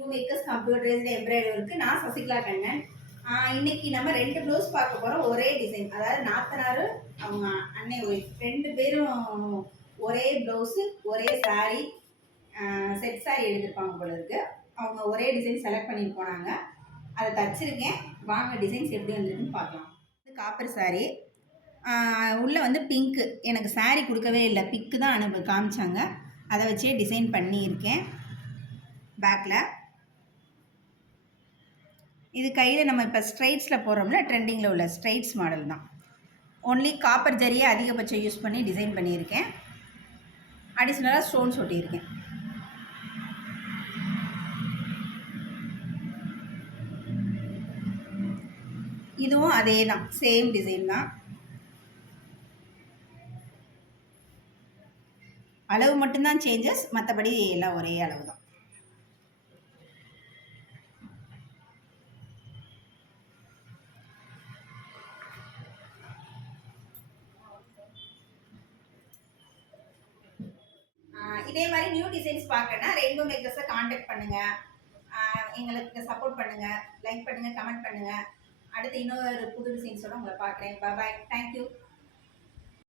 New makers computerised embroidery work. நான் சசிகலா கண்ணன். இன்னைக்கு நம்ம 2 ப்ளவுஸ் பார்க்க போகிறோம். ஒரே டிசைன், அதாவது நாத்தனார் அவங்க அன்னை ஒய்ஃப் 2 பேரும் ஒரே ப்ளவுஸு ஒரே சாரீ செட் சாரீ எடுத்திருப்பாங்க போல இருக்கு. அவங்க ஒரே டிசைன் செலக்ட் பண்ணிட்டு போனாங்க. அதை தச்சிருக்கேன். வாங்க டிசைன்ஸ் எப்படி வந்துருக்குன்னு பார்க்கலாம். இது காப்பர் சாரீ, உள்ளே வந்து பிங்க்கு. எனக்கு சாரீ கொடுக்கவே இல்லை, பிங்க்கு தான் காமிச்சாங்க. அதை வச்சே டிசைன் பண்ணியிருக்கேன். பேக்கில் இது கையில் நம்ம இப்போ ஸ்ட்ரைட்ஸில் போடுறோம்ல, ட்ரெண்டிங்கில் உள்ள ஸ்ட்ரைட்ஸ் மாடல் தான். ஒன்லி காப்பர் ஜரியை அதிகபட்சம் யூஸ் பண்ணி டிசைன் பண்ணியிருக்கேன். அடிஷ்னலாக ஸ்டோன்ஸ் ஒட்டியிருக்கேன். இதுவும் அதே தான், சேம் டிசைன் தான். அளவு மட்டும்தான் சேஞ்சஸ், மற்றபடி எல்லாம் ஒரே அளவு தான். இதே மாதிரி நியூ டிசைன்ஸ் பார்க்கணுன்னா ரெயின்போ மேக்கர்ஸை காண்டாக்ட் பண்ணுங்கள். எங்களுக்கு சப்போர்ட் பண்ணுங்கள், லைக் பண்ணுங்கள், கமெண்ட் பண்ணுங்கள். அடுத்து இன்னொரு புது டிசைன்ஸோட உங்களை பார்க்குறேன். பாய், தேங்க்யூ.